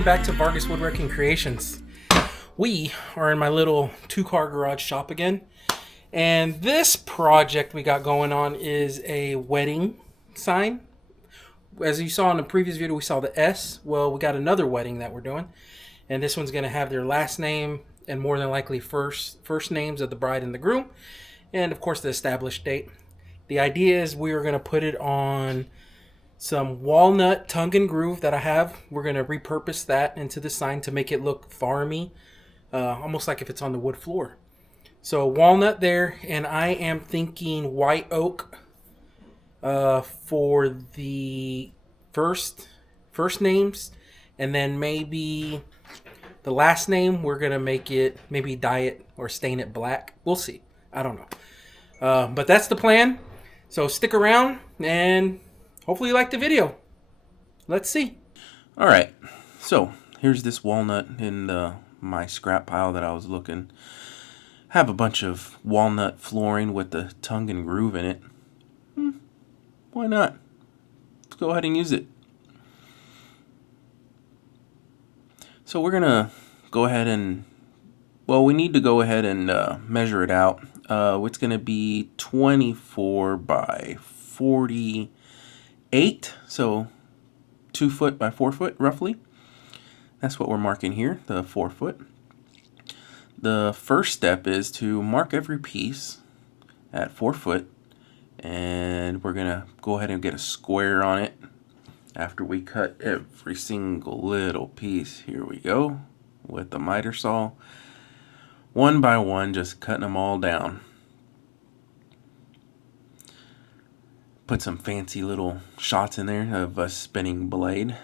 welcome back to Vargas Woodworking Creations. We are in my little two-car garage shop again, and this project we got going on is a wedding sign. As you saw in the previous video, we saw the S. Well, we got another wedding that we're doing, and this one's going to have their last name and more than likely first names of the bride and the groom, and of course the established date. The idea is we are going to put it on some walnut tongue and groove that I have. We're going to repurpose that into the sign to make it look farmy, almost like if it's on the wood floor. So walnut there, and I am thinking white oak for the first names, and then maybe the last name we're going to make it, maybe dye it or stain it black. We'll see. I don't know. But that's the plan. So stick around and hopefully you like the video. Let's see. All right, so here's this walnut in my scrap pile that I was looking. Have a bunch of walnut flooring with the tongue and groove in it. Why not? Let's go ahead and use it. So we're gonna go ahead and, well, we need to go ahead and measure it out. It's gonna be 24 by 48, so 2 foot by 4 foot roughly. That's what we're marking here, the 4 foot. The first step is to mark every piece at 4 foot, and we're gonna go ahead and get a square on it after we cut every single little piece. Here we go with the miter saw, one by one, just cutting them all down. Put some fancy little shots in there of a spinning blade.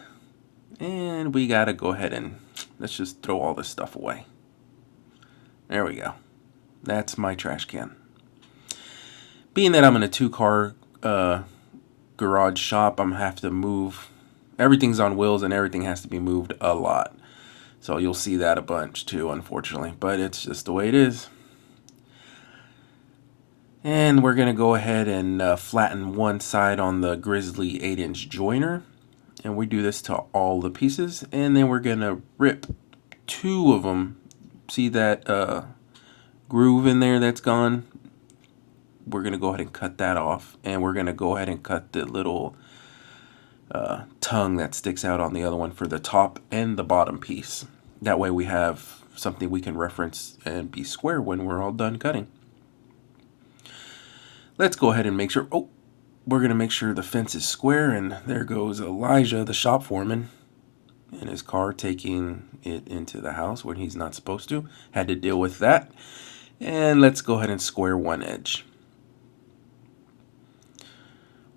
And we gotta go ahead and let's just throw all this stuff away. There we go. That's my trash can. Being that I'm in a two-car garage shop, I'm gonna have to move. Everything's on wheels and everything has to be moved a lot. So you'll see that a bunch too, unfortunately. But it's just the way it is. And we're going to go ahead and flatten one side on the Grizzly 8-inch joiner. And we do this to all the pieces. And then we're going to rip 2 of them. See that groove in there that's gone? We're going to go ahead and cut that off. And we're going to go ahead and cut the little tongue that sticks out on the other one for the top and the bottom piece. That way we have something we can reference and be square when we're all done cutting. Let's go ahead and make sure, we're going to make sure the fence is square, and there goes Elijah, the shop foreman, in his car taking it into the house when he's not supposed to. Had to deal with that. And let's go ahead and square one edge.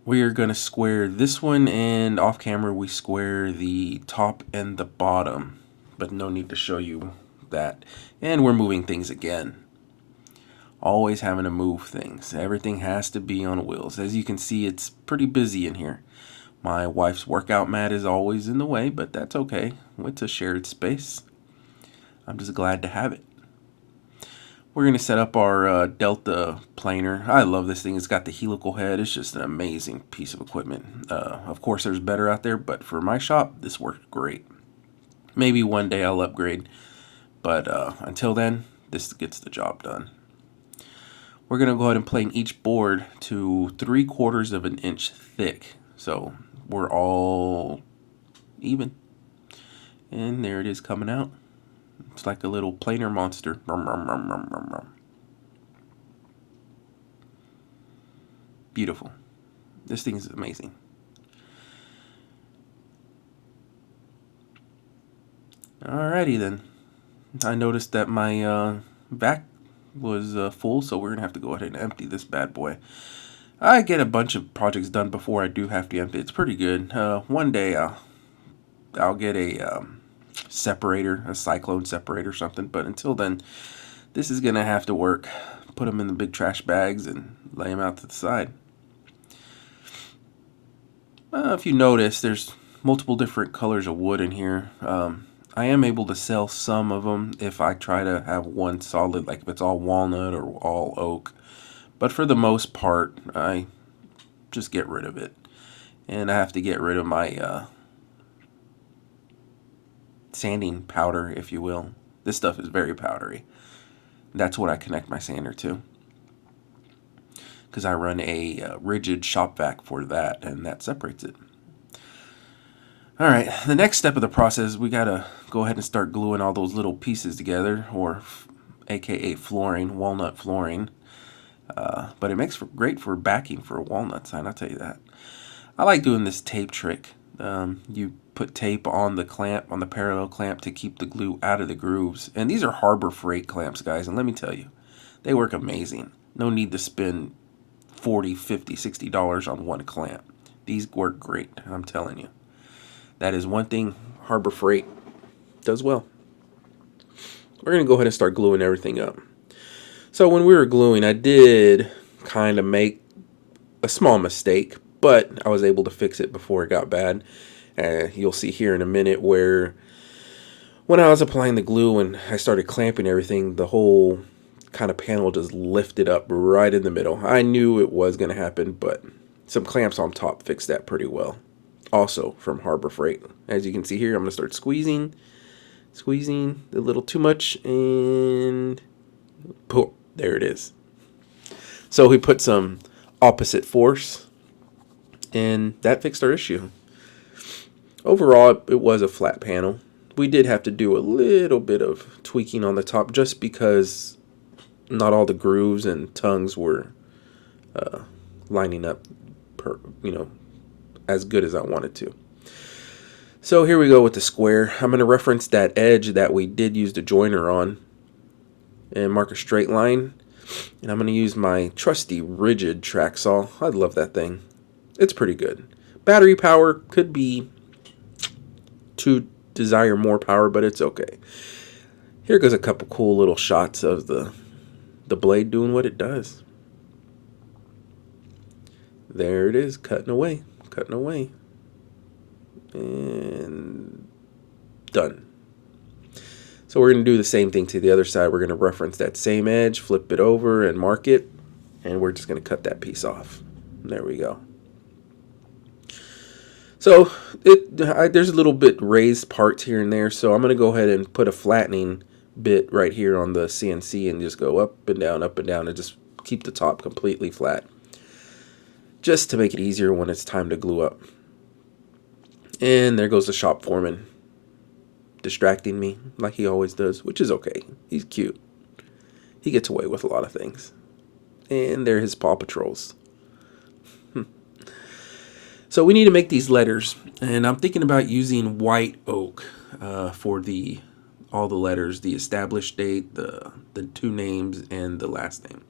We are going to square this one, and off camera we square the top and the bottom, but no need to show you that. And we're moving things again. Always having to move things. Everything has to be on wheels. As you can see, it's pretty busy in here. My wife's workout mat is always in the way, but that's okay. It's a shared space. I'm just glad to have it. We're going to set up our Delta planer. I love this thing. It's got the helical head. It's just an amazing piece of equipment. Of course, there's better out there, but for my shop, this worked great. Maybe one day I'll upgrade, but until then, this gets the job done. We're going to go ahead and plane each board to 3/4 of an inch thick. So we're all even. And there it is coming out. It's like a little planer monster. Beautiful. This thing is amazing. Alrighty then. I noticed that my vac was full, so we're gonna have to go ahead and empty this bad boy. I get a bunch of projects done before I do have to empty. It's pretty good. One day I'll get a separator, a cyclone separator or something, but until then, this is gonna have to work. Put them in the big trash bags and lay them out to the side. If you notice, there's multiple different colors of wood in here. I am able to sell some of them if I try to have one solid, like if it's all walnut or all oak. But for the most part, I just get rid of it. And I have to get rid of my sanding powder, if you will. This stuff is very powdery. That's what I connect my sander to, because I run a rigid shop vac for that, and that separates it. All right, the next step of the process, we gotta go ahead and start gluing all those little pieces together, or AKA flooring, walnut flooring. But it makes great for backing for a walnut sign, I'll tell you that. I like doing this tape trick. You put tape on the clamp, on the parallel clamp, to keep the glue out of the grooves. And these are Harbor Freight clamps, guys, and let me tell you, they work amazing. No need to spend $40, $50, $60 on one clamp. These work great, I'm telling you. That is one thing Harbor Freight does well. We're going to go ahead and start gluing everything up. So when we were gluing, I did kind of make a small mistake, but I was able to fix it before it got bad. You'll see here in a minute where when I was applying the glue and I started clamping everything, the whole kind of panel just lifted up right in the middle. I knew it was going to happen, but some clamps on top fixed that pretty well. Also from Harbor Freight. As you can see here, I'm going to start squeezing a little too much, and boom, there it is. So we put some opposite force, and that fixed our issue. Overall, it was a flat panel. We did have to do a little bit of tweaking on the top just because not all the grooves and tongues were lining up as good as I wanted to. So here we go with the square. I'm going to reference that edge that we did use the joiner on and mark a straight line. And I'm going to use my trusty rigid track saw. I love that thing. It's pretty good. Battery power could be to desire more power, but it's okay. Here goes a couple cool little shots of the blade doing what it does. There it is, cutting away, and done. So we're going to do the same thing to the other side. We're going to reference that same edge, flip it over and mark it, and we're just going to cut that piece off. There we go. So there's a little bit raised parts here and there, so I'm going to go ahead and put a flattening bit right here on the CNC and just go up and down, and just keep the top completely flat, just to make it easier when it's time to glue up. And there goes the shop foreman, distracting me like he always does, which is okay. He's cute. He gets away with a lot of things. And they're his Paw Patrols. So we need to make these letters, and I'm thinking about using white oak for all the letters, the established date, the two names, and the last name.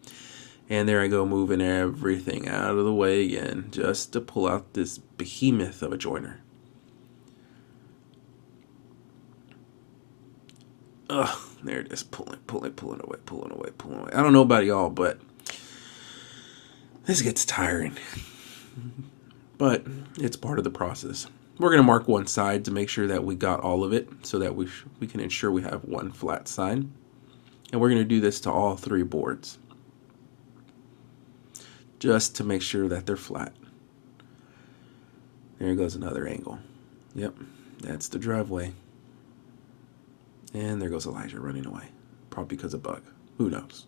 And there I go, moving everything out of the way again, just to pull out this behemoth of a joiner. Ugh, there it is, pulling away. I don't know about y'all, but this gets tiring. But it's part of the process. We're going to mark one side to make sure that we got all of it, so that we can ensure we have one flat side. And we're going to do this to all three boards, just to make sure that they're flat. There goes another angle. Yep, that's the driveway. And there goes Elijah running away. Probably because of bug. Who knows?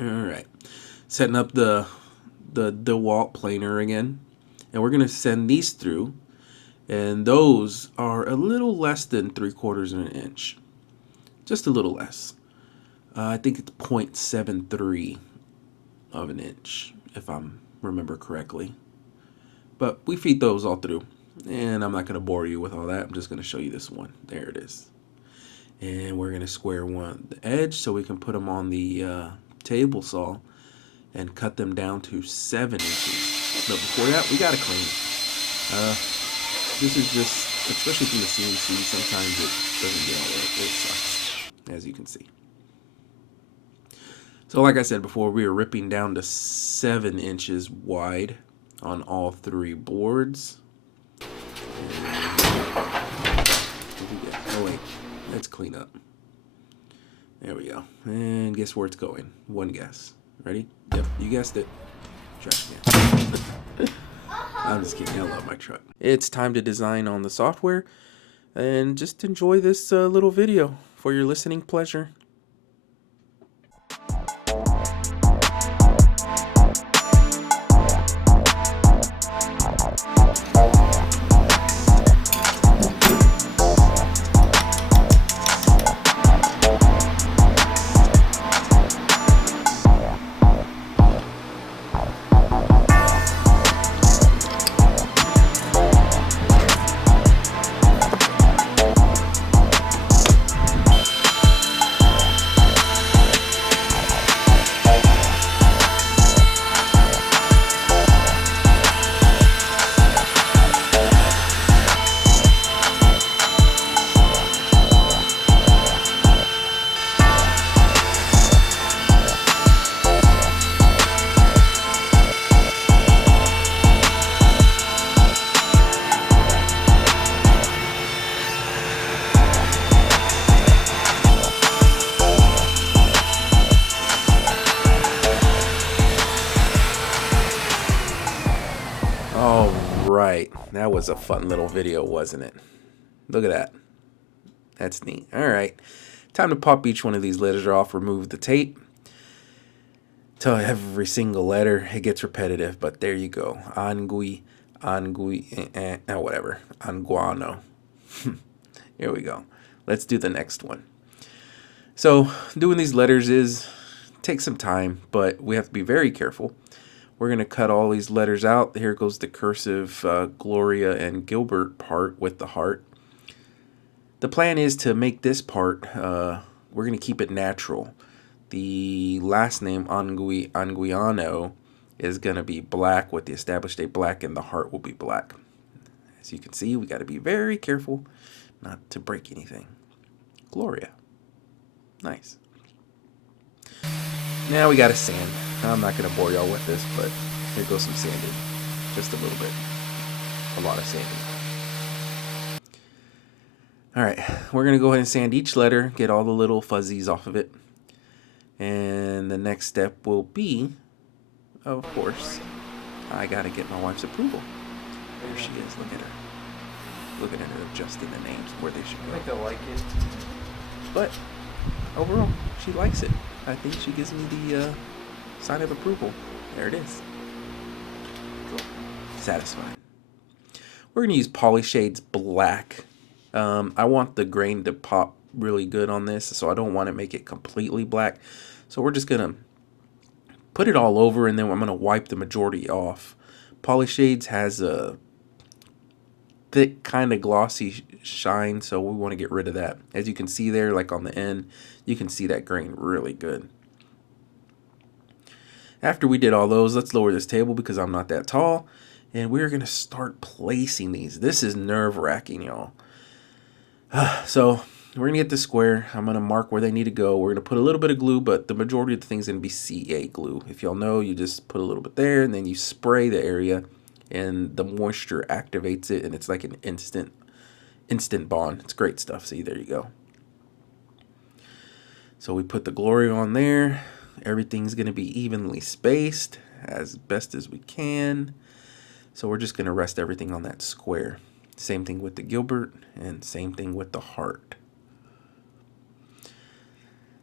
Alright. Setting up the DeWalt planer again. And we're going to send these through. And those are a little less than 3/4 of an inch. Just a little less. I think it's 0.73 of an inch, if I remember correctly. But we feed those all through. And I'm not going to bore you with all that. I'm just going to show you this one. There it is. And we're going to square the edge so we can put them on the table saw and cut them down to 7 inches. But before that, we got to clean. This is just, especially from the CNC, sometimes it doesn't get all right. It sucks, as you can see. So like I said before, we are ripping down to 7 inches wide on all three boards. Oh wait, let's clean up. There we go. And guess where it's going? One guess. Ready? Yep, you guessed it. Trash can. I'm just kidding. I love my truck. It's time to design on the software and just enjoy this little video for your listening pleasure. All right, that was a fun little video, wasn't it? Look at that. That's neat. All right, time to pop each one of these letters off, remove the tape. To every single letter, it gets repetitive, but there you go. Angui, whatever. Anguano. Here we go. Let's do the next one. So doing these letters takes some time, but we have to be very careful. We're going to cut all these letters out. Here goes the cursive Gloria and Gilbert part with the heart. The plan is to make this part, we're going to keep it natural. The last name, Anguiano, is going to be black with the established date black, and the heart will be black. As you can see, we got to be very careful not to break anything. Gloria. Nice. Now we got to sand. I'm not going to bore y'all with this, but here goes some sanding. Just a little bit. A lot of sanding. Alright, we're going to go ahead and sand each letter, get all the little fuzzies off of it. And the next step will be, of course, I got to get my wife's approval. There she is. Look at her. Looking at her adjusting the names where they should go. I think they'll like it. But overall, she likes it. I think she gives me the sign of approval. There it is. Cool. Satisfied. We're going to use Polyshades Black. I want the grain to pop really good on this, so I don't want to make it completely black. So we're just going to put it all over, and then I'm going to wipe the majority off. Polyshades has a thick, kind of glossy shine, so we want to get rid of that. As you can see there, like on the end, you can see that grain really good. After we did all those, let's lower this table because I'm not that tall, and we're going to start placing these. This is nerve-wracking, y'all. So we're going to get the square. I'm going to mark where they need to go. We're going to put a little bit of glue, but the majority of the thing's going to be CA glue. If y'all know, you just put a little bit there, and then you spray the area, and the moisture activates it, and it's like an instant bond. It's great stuff. See, there you go. So we put the Gloria on there. Everything's going to be evenly spaced as best as we can. So we're just going to rest everything on that square. Same thing with the Gilbert, and same thing with the heart.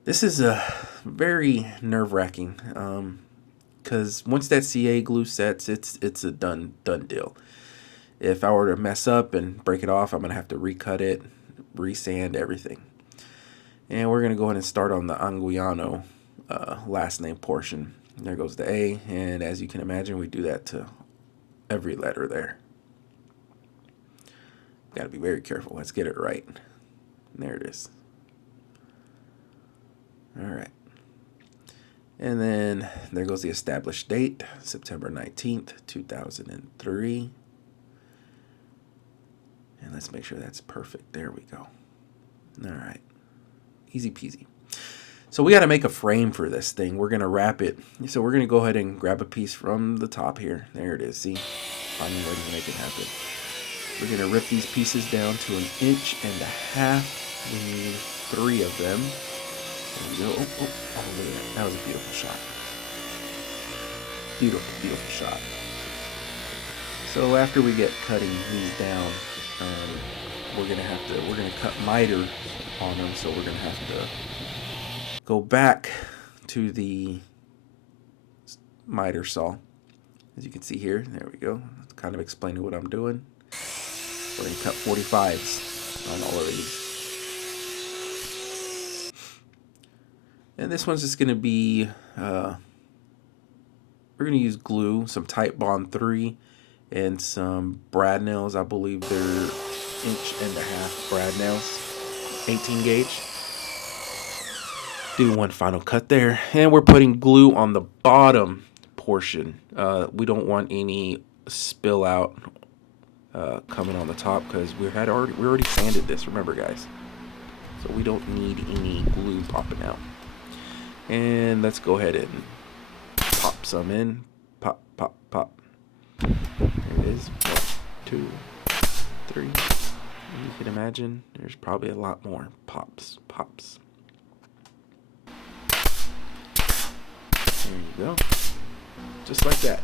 This is very nerve-wracking because once that CA glue sets, it's a done deal. If I were to mess up and break it off, I'm going to have to recut it, resand everything. And we're going to go ahead and start on the Anguiano last name portion. There goes the A, and as you can imagine, we do that to every letter there. Got to be very careful. Let's get it right. There it is. All right. And then there goes the established date, September 19th, 2003. And let's make sure that's perfect. There we go. All right. Easy peasy. So we got to make a frame for this thing. We're going to wrap it. So we're going to go ahead and grab a piece from the top here. There it is. See? Finding a way to make it happen. We're going to rip these pieces down to 1.5 inches. We need 3 of them. There we go. Oh, look at that. That was a beautiful shot. Beautiful, beautiful shot. So after we get cutting these down, we're gonna cut miter on them. So we're gonna have to go back to the miter saw. As you can see here, there we go. That's kind of explaining what I'm doing. We're gonna cut 45s on all of these. And this one's just gonna be, we're gonna use glue, some Titebond 3, and some brad nails. I believe they're 1.5-inch brad nails, 18 gauge. Do one final cut there, and we're putting glue on the bottom portion. We don't want any spill out coming on the top because we already sanded this. Remember, guys, so we don't need any glue popping out. And let's go ahead and pop some in. Pop, pop, pop. There it is. 1, 2, 3. You can imagine there's probably a lot more pops, pops. There you go. Just like that.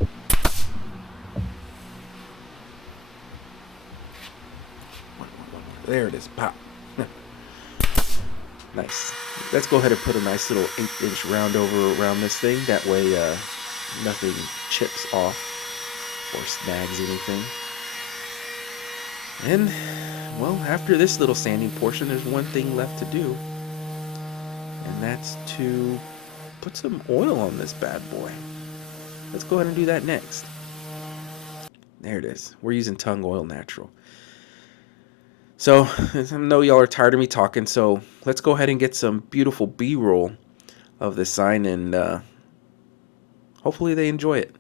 There it is. Pop. Nice. Let's go ahead and put a nice little 8-inch round over around this thing. That way nothing chips off or snags anything. And, well, after this little sanding portion, there's one thing left to do. And that's to put some oil on this bad boy. Let's go ahead and do that next. There it is. We're using Tung Oil Natural. So, I know y'all are tired of me talking, so let's go ahead and get some beautiful B-roll of this sign, and hopefully they enjoy it.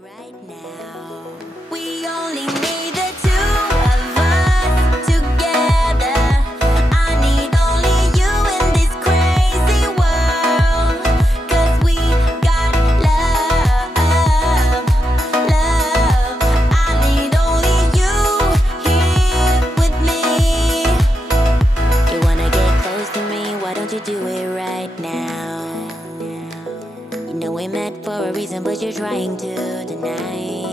Right now, we only need the two of us together. I need only you in this crazy world, 'cause we got love, love. I need only you here with me. You wanna get close to me? Why don't you do it right now? You know we met for a reason, but you're trying to deny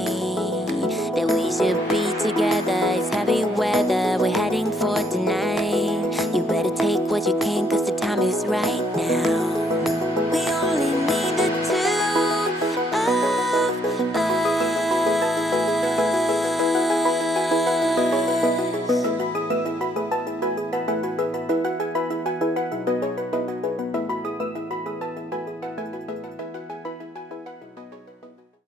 that we should be